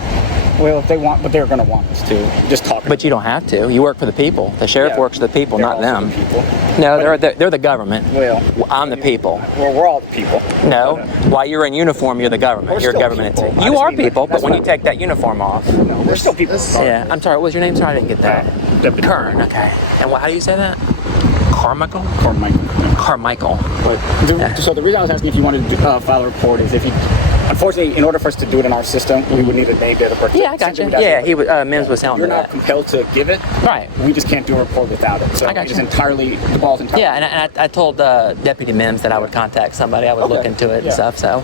well, if they want, but they're going to want us to. Just talk. But you don't have to. You work for the people. The sheriff Yeah. works for the people, They're not also them. the people. No, they're the government. Well, I'm the people. Well, we're all the people. No, while you're in uniform, you're the government. We're You're still government. people. I You just are mean that- people, but that's when what you take that uniform off. No, we're still people. Yeah, I'm sorry. What was your name? Sorry, I didn't get that. Deputy Kern. Okay. And how do you say that? Carmichael. Carmichael. So the reason I was asking if you wanted to file a report is if you, unfortunately, in order for us to do it in our system, we would need a name, date of birth. Yeah, I got you. Yeah, he was. Mims was telling me You're not that. compelled to give it. Right. We just can't do a report without it. So I got it is you. entirely, the ball's entirely. Yeah, and I told Deputy Mims that I would contact somebody. I would look into it and stuff. So,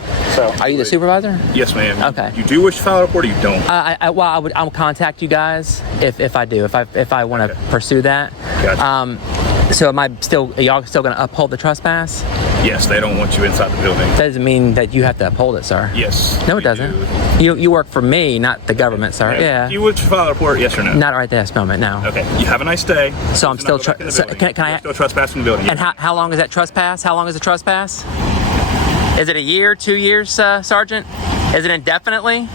are you the supervisor? Yes, ma'am. Okay. You do wish to file a report, or you don't? I'll contact you guys if I do. If I want to pursue that. Gotcha. So are y'all still going to uphold the trespass? Yes, they don't want you inside the building. That doesn't mean that you have to uphold it, sir. Yes. No, it doesn't. You work for me, not the government, sir. Yeah. You wish to file a report, yes or no? Not right this moment, no. Okay. You have a nice day. So I'm still. Can I? Still trespassing the building. And how long is that trespass? How long is the trespass? Is it a year, 2 years, Sergeant? Is it indefinitely?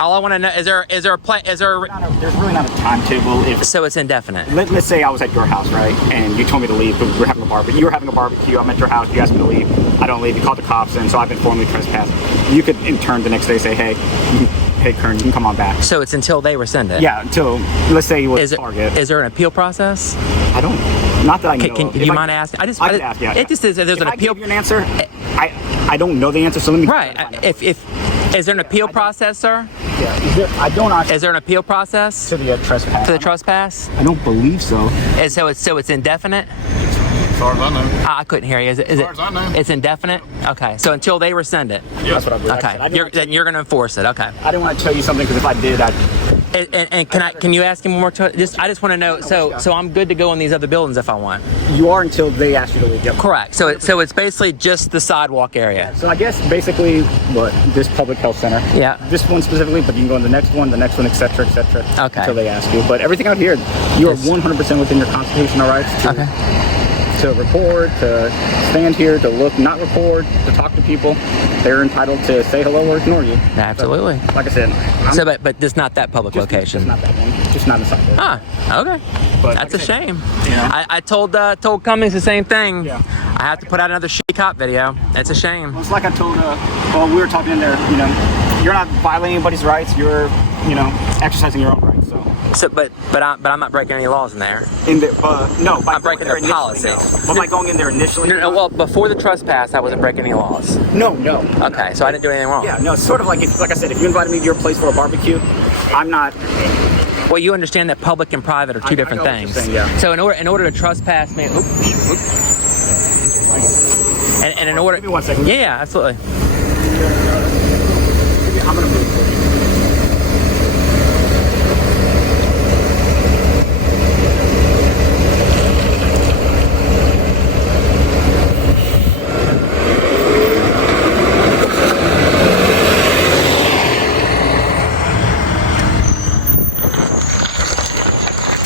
All I want to know is there a plan? Is there? There's really not a timetable. So it's indefinite. Let's say I was at your house, right, and you told me to leave, but we're having a barbecue. You were having a barbecue. I'm at your house. You asked me to leave. I don't leave. You called the cops, and so I've been formally trespassed. You could, in turn, the next day say, hey, Kern, you can come on back. So it's until they rescind it. Yeah, until let's say you was target. Is there an appeal process? I don't. Not that I know. Can you mind asking? I could ask. Yeah. It just is. There's if an appeal. I give you an answer, I don't know the answer. So let me. Right. Is there an appeal process, sir? Yeah. I don't actually. Is there an appeal process to the trespass? To the trespass? I don't believe so. And so it's indefinite. As far as I know. I couldn't hear you. Is as far as I know. It's indefinite? Okay. So until they rescind it. Yeah. That's what I believe. Okay. Then you're going to enforce it. Okay. I didn't want to tell you something because if I did, And can you ask him one more time? I just want to know. So I'm good to go in these other buildings if I want. You are until they ask you to leave. Yep. Correct. So it's basically just the sidewalk area. So I guess basically this public health center. Yeah. This one specifically, but you can go in the next one, etc., etc. Okay. Until they ask you. But everything out here, you are 100% within your constitutional rights. To report, to stand here, to look, not record, to talk to people. They're entitled to say hello or ignore you. Absolutely. So, like I said, but just not that public location. Just not that one. Just not the sidewalk. Ah, okay. But that's like a shame. Yeah. I told Cummings the same thing. Yeah. I have to put out another shitty cop video. It's a shame. Well, it's like I told, we were talking in there, you're not violating anybody's rights. You're, exercising your own rights. So So, but I'm not breaking any laws in there. No, by I'm breaking their policy. No. But by going in there initially. No, well, before the trespass, I wasn't breaking any laws. No. Okay, so I didn't do anything wrong. Yeah, no, it's sort of like like I said, if you invited me to your place for a barbecue, I'm not. Well, you understand that public and private are two different things. Saying, yeah. So in order to trespass me, and in order. Give me 1 second. Yeah, absolutely. I'm gonna move.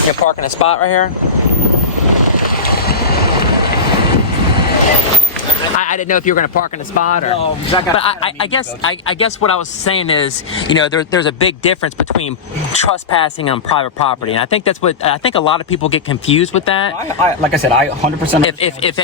You're parking a spot right here? I didn't know if you were going to park in a spot or. No, but I guess what I was saying is, there's a big difference between trespassing on private property, and I think that's what I think a lot of people get confused with that. Like I said, I 100%.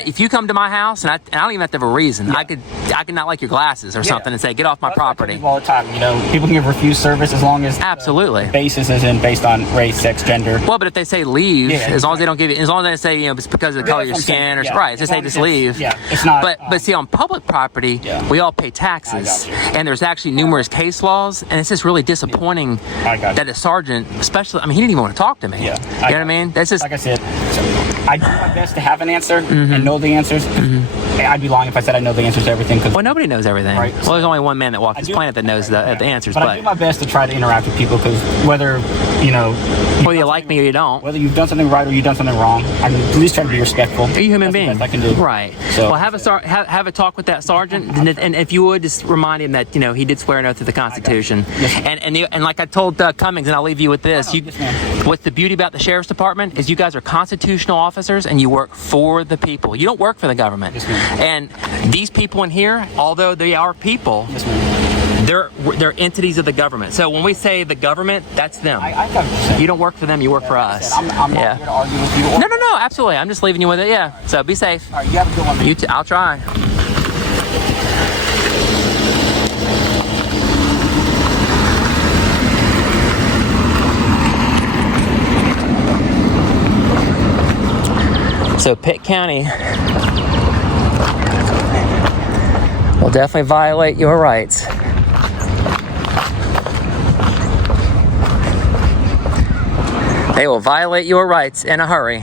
If you come to my house and I don't even have to have a reason, yeah. I could not like your glasses or something and say get off my property. All the time, people can give refuse service as long as absolutely the basis isn't based on race, sex, gender. Well, but if they say leave, as long as they don't give you, as long as they say it's because of the color of your skin or right, just say just leave. Yeah, it's not. But see, on public property, we all pay taxes, and there's actually numerous case laws, and it's just really disappointing that a sergeant, especially, he didn't even want to talk to me. Yeah, you know what I mean? That's just like I said. I do my best to have an answer and know the answers. I'd be lying if I said I know the answers to everything. Well, nobody knows everything. Right? Well, there's only one man that walks this planet that knows the answers. But I do my best to try to interact with people because whether whether you like me or you don't, whether you've done something right or you've done something wrong, I can at least try to be respectful. Are you a human being? That's the best I can do. Right. So, well, have a talk with that sergeant, and if you would, just remind him that he did swear an oath to the Constitution. And like I told Cummings, and I'll leave you with this. What's the beauty about the sheriff's department is you guys are constitutional officers and you work for the people. You don't work for the government. And these people in here, although they are people, they're entities of the government. So when we say the government, that's them. You don't work for them, you work for us. I'm not here to argue with you. No, absolutely. I'm just leaving you with it, yeah. So be safe. All right, you have a good one. You too. I'll try. So Pitt County will definitely violate your rights. They will violate your rights in a hurry.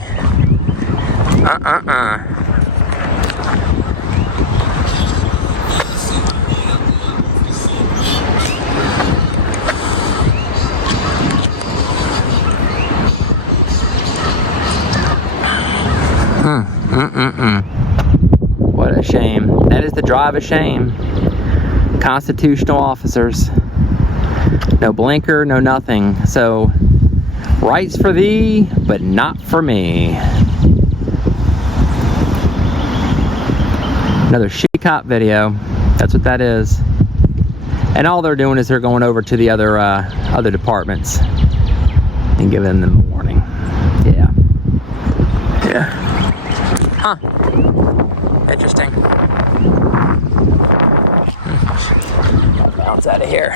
What a shame. That is the drive of shame. Constitutional officers. No blinker, no nothing. So, rights for thee, but not for me. Another shitty cop video. That's what that is. And all they're doing is they're going over to the other departments and giving them a warning. Yeah. Huh. Interesting. Bounce out of here.